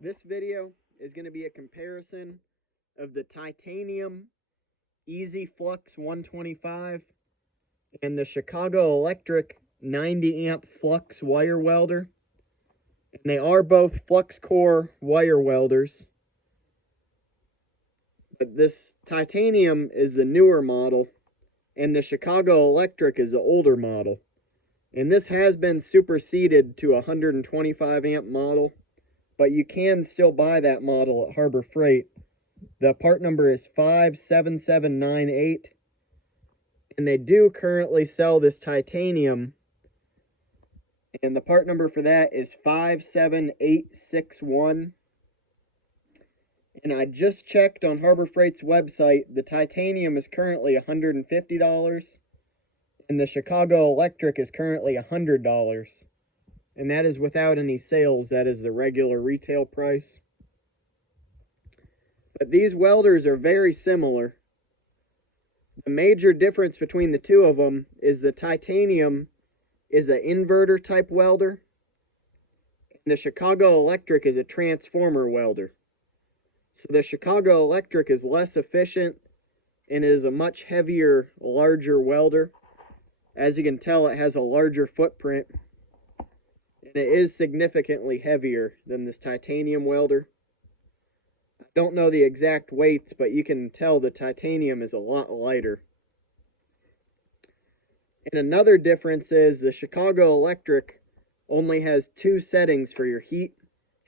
This video is going to be a comparison of the titanium Easy Flux 125 and the Chicago Electric 90 amp flux wire welder. And they are both flux core wire welders. But this titanium is the newer model and the Chicago Electric is the older model. And this has been superseded to a 125 amp model, but you can still buy that model at Harbor Freight. The part number is 57798, and they do currently sell this titanium, and the part number for that is 57861. And I just checked on Harbor Freight's website. The titanium is currently $150, and the Chicago Electric is currently $100. And that is without any sales. That is the regular retail price. But these welders are very similar. The major difference between the two of them is the titanium is an inverter type welder, and the Chicago Electric is a transformer welder. So the Chicago Electric is less efficient and is a much heavier, larger welder. As you can tell, it has a larger footprint, and it is significantly heavier than this titanium welder. I don't know the exact weights, but you can tell the titanium is a lot lighter. And another difference is the Chicago Electric only has two settings for your heat,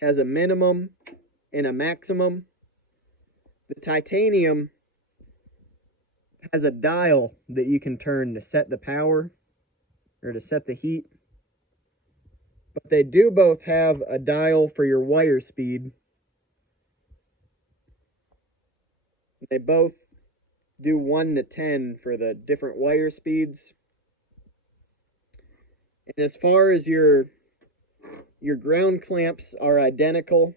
has a minimum and a maximum. The titanium has a dial that you can turn to set the power or to set the heat. But they do both have a dial for your wire speed. They both do 1 to 10 for the different wire speeds. And as far as your ground clamps are identical,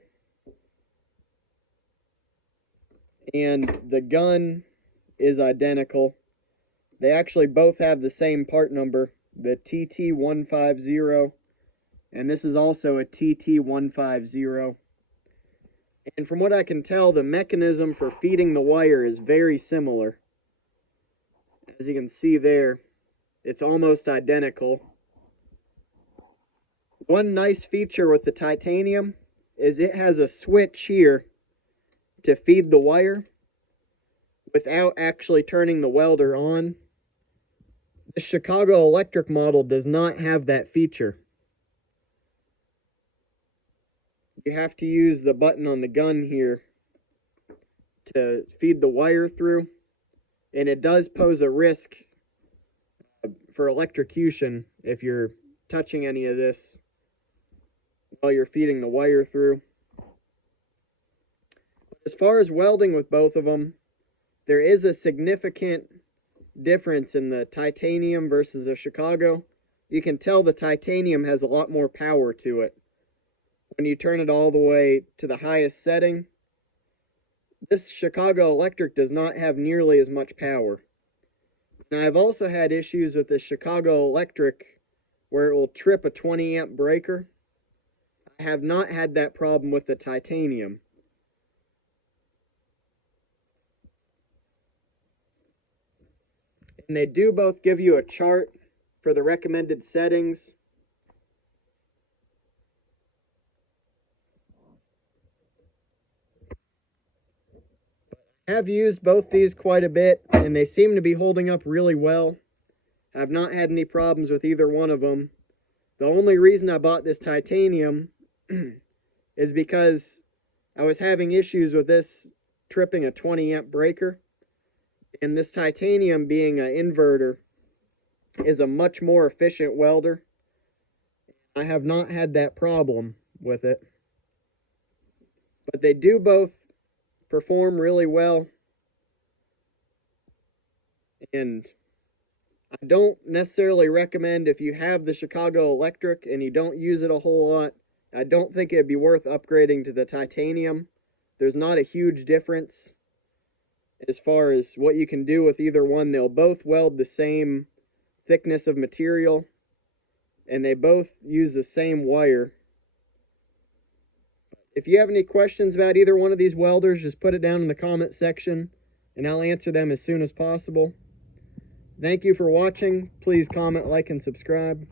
and the gun is identical. They actually both have the same part number, the TT150, and this is also a TT150. And from what I can tell, the mechanism for feeding the wire is very similar. As you can see there, it's almost identical. One nice feature with the titanium is it has a switch here to feed the wire without actually turning the welder on. The Chicago Electric model does not have that feature. You have to use the button on the gun here to feed the wire through, and it does pose a risk for electrocution if you're touching any of this while you're feeding the wire through. As far as welding with both of them, there is a significant difference in the titanium versus the Chicago. You can tell the titanium has a lot more power to it. When you turn it all the way to the highest setting, this Chicago Electric does not have nearly as much power. Now, I've also had issues with the Chicago Electric where it will trip a 20 amp breaker. I have not had that problem with the titanium. And they do both give you a chart for the recommended settings. I have used both these quite a bit, and they seem to be holding up really well. I've not had any problems with either one of them. The only reason I bought this titanium is because I was having issues with this tripping a 20 amp breaker. And this titanium, being an inverter, is a much more efficient welder. I have not had that problem with it. But they do both perform really well. And I don't necessarily recommend, if you have the Chicago Electric and you don't use it a whole lot, I don't think it'd be worth upgrading to the titanium. There's not a huge difference as far as what you can do with either one. They'll both weld the same thickness of material, and they both use the same wire. If you have any questions about either one of these welders, just put it down in the comment section and I'll answer them as soon as possible. Thank you for watching. Please comment, like, and subscribe.